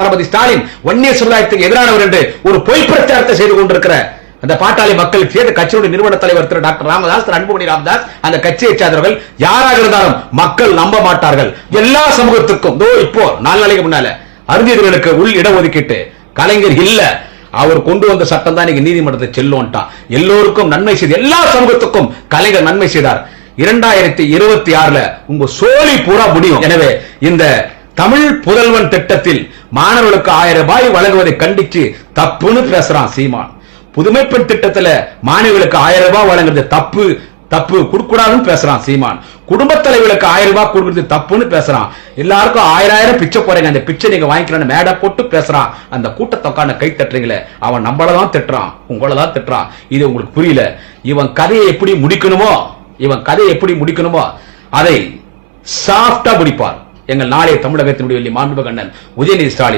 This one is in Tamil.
தளபதி ஸ்டாலின் வன்னிய சமுதாயத்துக்கு எதிரானவர் என்று ஒரு பொய் பிரச்சாரத்தை செய்து கொண்டிருக்கிற அந்த பாட்டாளி மக்கள் சேர்ந்த கட்சியுடைய நிறுவன தலைவர் திரு டாக்டர் ராமதாஸ், திரு அன்புமணி ராமதாஸ், அந்த கட்சியை சார்ந்தவர்கள் யாராக இருந்தாலும் மக்கள் நம்ப மாட்டார்கள். எல்லா சமூகத்துக்கும் இப்போ 4 நாளைக்கு முன்னால அறிஞர்களுக்கு உள் இடஒதுக்கீட்டு கலைஞர் இல்ல, அவர் கொண்டு வந்த சட்டம் தான் நீங்க நீதிமன்றத்தை செல்லும்ட்டான். எல்லோருக்கும் நன்மை செய்து எல்லா சமூகத்துக்கும் கலைஞர் நன்மை செய்தார். 2026 உங்க சோழி பூரா முடியும். எனவே இந்த தமிழ் புதல்வன் திட்டத்தில் மாணவர்களுக்கு 1000 ரூபாய் வழங்குவதை கண்டிச்சு தப்புன்னு பேசுறான் சீமான். புதுமைப்பெண் திட்டத்துல மாணவர்களுக்கு 1000 ரூபாய் வழங்குறது தப்பு தப்பு கொடுக்கூடாதுன்னு பேசுறான் சீமான். குடும்ப தலைவர்களுக்கு 1000 ரூபாய் கொடுக்கிறது தப்புன்னு பேசுறான். எல்லாருக்கும் 1000 பிச்சை போறீங்க, அந்த பிச்சை நீங்க வாங்கிக்கணும் மேடை போட்டு பேசுறான். அந்த கூட்டத்தொக்கான கை தட்டுறீங்களே, அவன் நம்மளதான் திட்டுறான், உங்களதான் திட்டுறான். இது உங்களுக்கு புரியல. இவன் கதையை எப்படி முடிக்கணுமோ அதை சாஃப்டா முடிப்பார் எங்கள் நாளைய தமிழகத்தினுடைய மாண்புமிகு அண்ணன் உதயநிதி ஸ்டாலின்.